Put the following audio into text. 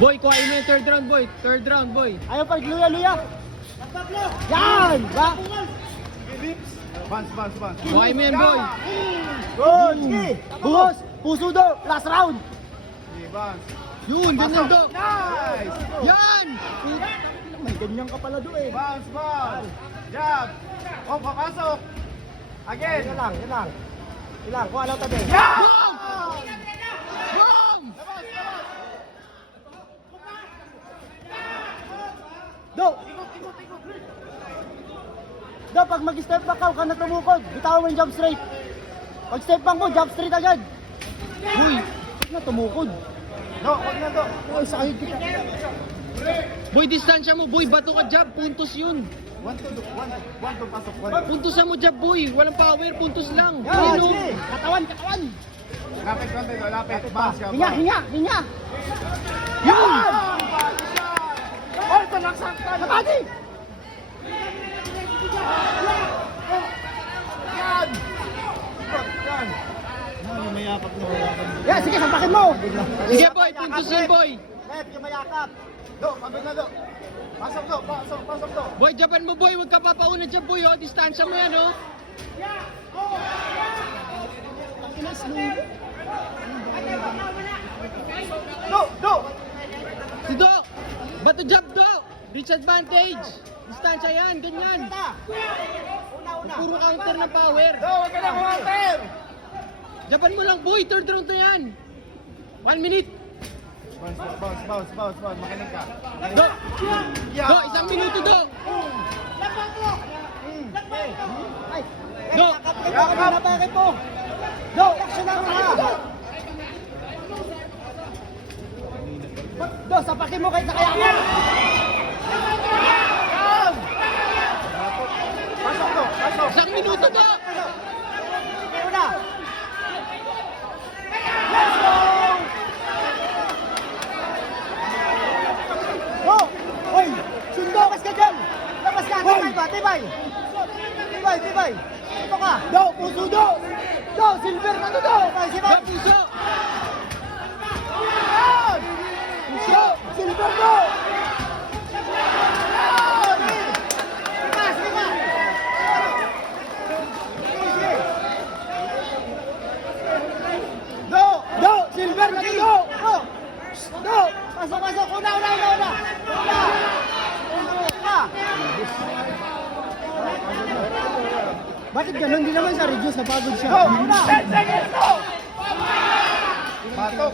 Boy, kuhain mo yung third round, boy. Third round, boy. Ayaw pa, luya. Yan! Ba? Bounce. Kuhain mo yan, boy. Good! Sige! Buhos! Puso do! Last round! Sige, bounce. Yun, ganyan do. Nice! Yan! May ganyan ka pala do eh. Bounce. Jab. Oh, papasok. Again. Yan lang. Kuha lang tabi. Boom! Boom! Do! Do, pag mag-step back ka na tumukod, bitawan mo yung jump straight. Pag step back mo, jump straight agad. Boy, Ba't na tumukod? No, wag na to. Ay, sakit kita. boy, distansya mo, boy. Bato ka jab, puntos yun. One to pasok. Puntosan mo jab, boy. Walang power, puntos lang. Yan, Ayun, oh. sige. Katawan. Lapit konti, lapit. Bounce ka. Hinya. Yun! Oh, tanaksak. Napati! Yan. Yan, sige, sampakin mo. Sige, boy. Puntos yan, boy. Left, yung mayakap. Do, kabit na do. Pasok do. Boy, jaban mo, boy. Huwag ka papauna dyan, boy. Oh. Distansya mo yan, oh. Do. Si Do. Bato jab, Do. Reach advantage. Distansya yan, ganyan. Una. Puro counter ng power. Do, wag ka na kumater. Jaban mo lang, boy. Third round na yan. 1 minute. Bounce. Makinig ka. Do. Do, 1 minuto, Do. Ay, Do. yakap na bakit mo? Do, action na nga. Do, sapakin mo kahit nakayakap. Pasok. 1 minuto, Do. Una. Go! Hoy! Sundo! Labas ka dyan! Labas ka! Tibay! Ito ka! Do! Puso do! Do! Silver na to do! Do, puso. Do! Silver do! Do! Do! Silver na to do! Do! Pasok! Una! Bakit ganun? Hindi naman siya reduce, napagod siya. Go! 10 seconds go! Batok.